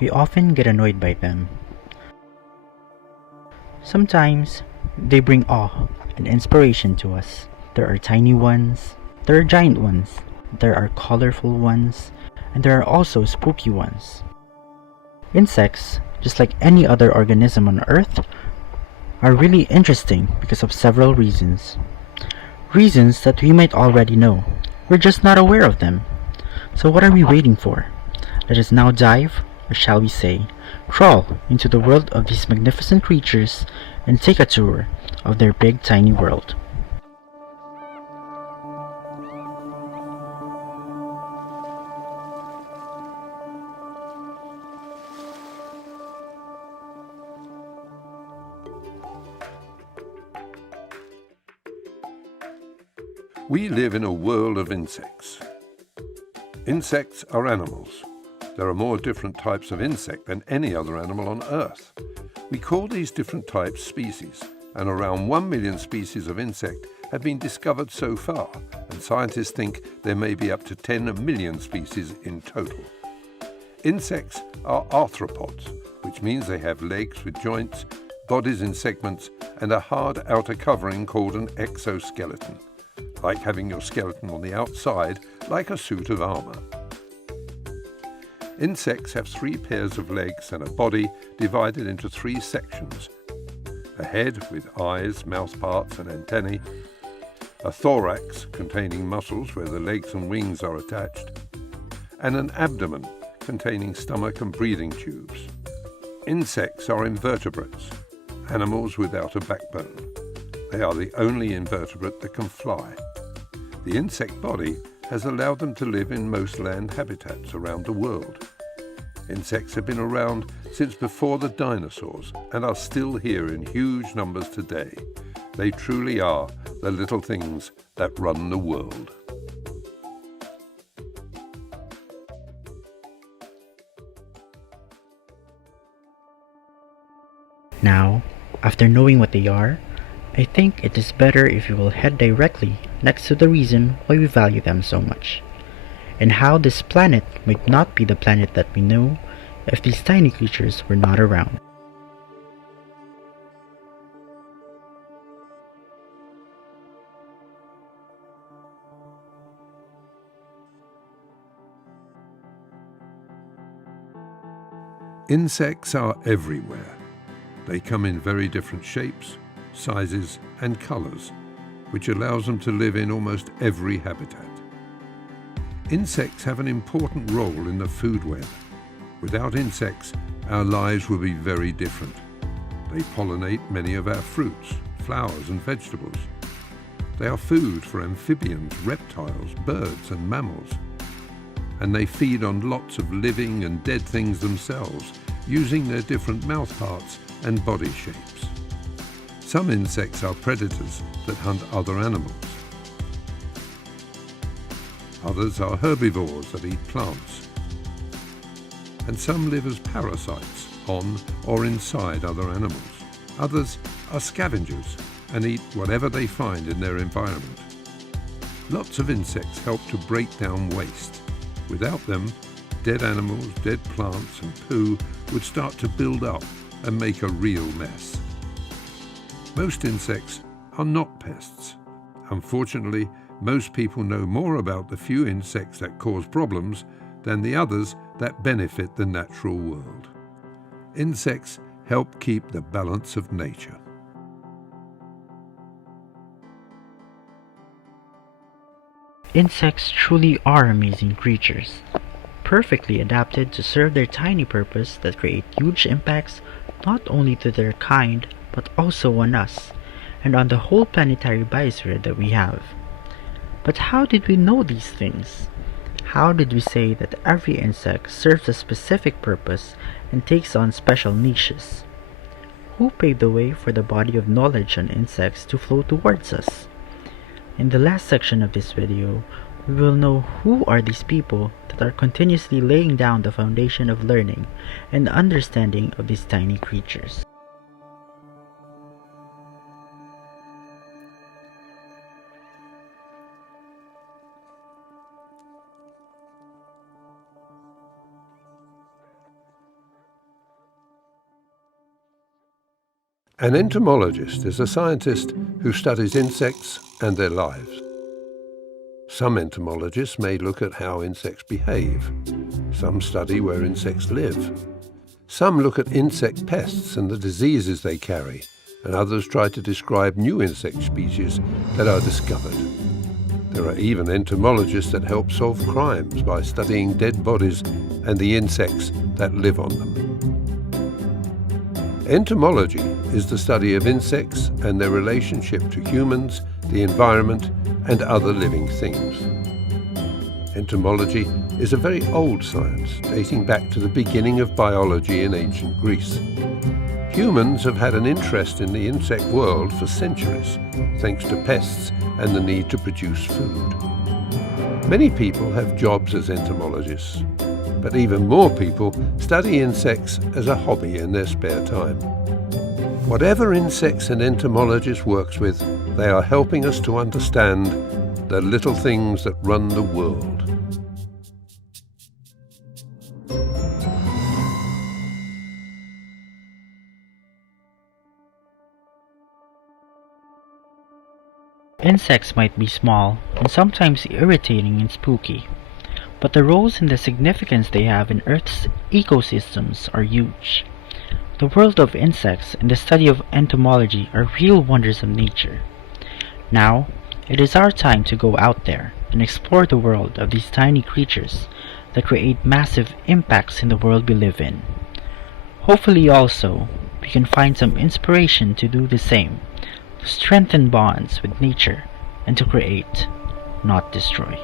we often get annoyed by them. Sometimes they bring awe and inspiration to us. There are tiny ones, there are giant ones, there are colorful ones, and there are also spooky ones. Insects, just like any other organism on Earth, are really interesting because of several reasons. Reasons that we might already know. We're just not aware of them. So what are we waiting for? Let us now dive, or shall we say, crawl into the world of these magnificent creatures and take a tour of their big tiny world. We live in a world of insects. Insects are animals. There are more different types of insect than any other animal on Earth. We call these different types species, and around 1 million species of insect have been discovered so far, and scientists think there may be up to 10 million species in total. Insects are arthropods, which means they have legs with joints, bodies in segments, and a hard outer covering called an exoskeleton, like having your skeleton on the outside, like a suit of armor. Insects have 3 pairs of legs and a body divided into 3 sections: a head with eyes, mouth parts and antennae, a thorax containing muscles where the legs and wings are attached, and an abdomen containing stomach and breathing tubes. Insects are invertebrates, animals without a backbone. They are the only invertebrate that can fly. The insect body has allowed them to live in most land habitats around the world. Insects have been around since before the dinosaurs and are still here in huge numbers today. They truly are the little things that run the world. Now, after knowing what they are, I think it is better if you will head directly next to the reason why we value them so much, and how this planet might not be the planet that we know if these tiny creatures were not around. Insects are everywhere. They come in very different shapes, sizes and colors, which allows them to live in almost every habitat. Insects have an important role in the food web. Without insects, our lives would be very different. They pollinate many of our fruits, flowers and vegetables. They are food for amphibians, reptiles, birds and mammals. And they feed on lots of living and dead things themselves, using their different mouth parts and body shapes. Some insects are predators that hunt other animals. Others are herbivores that eat plants. And some live as parasites on or inside other animals. Others are scavengers and eat whatever they find in their environment. Lots of insects help to break down waste. Without them, dead animals, dead plants and poo would start to build up and make a real mess. Most insects are not pests. Unfortunately, most people know more about the few insects that cause problems than the others that benefit the natural world. Insects help keep the balance of nature. Insects truly are amazing creatures, perfectly adapted to serve their tiny purpose that create huge impacts not only to their kind but also on us and on the whole planetary biosphere that we have. But how did we know these things? How did we say that every insect serves a specific purpose and takes on special niches? Who paved the way for the body of knowledge on insects to flow towards us? In the last section of this video, we will know who are these people that are continuously laying down the foundation of learning and understanding of these tiny creatures. An entomologist is a scientist who studies insects and their lives. Some entomologists may look at how insects behave. Some study where insects live. Some look at insect pests and the diseases they carry, and others try to describe new insect species that are discovered. There are even entomologists that help solve crimes by studying dead bodies and the insects that live on them. Entomology is the study of insects and their relationship to humans, the environment, and other living things. Entomology is a very old science, dating back to the beginning of biology in ancient Greece. Humans have had an interest in the insect world for centuries, thanks to pests and the need to produce food. Many people have jobs as entomologists, but even more people study insects as a hobby in their spare time. Whatever insects an entomologist works with, they are helping us to understand the little things that run the world. Insects might be small and sometimes irritating and spooky, but the roles and the significance they have in Earth's ecosystems are huge. The world of insects and the study of entomology are real wonders of nature. Now, it is our time to go out there and explore the world of these tiny creatures that create massive impacts in the world we live in. Hopefully also, we can find some inspiration to do the same, to strengthen bonds with nature and to create, not destroy.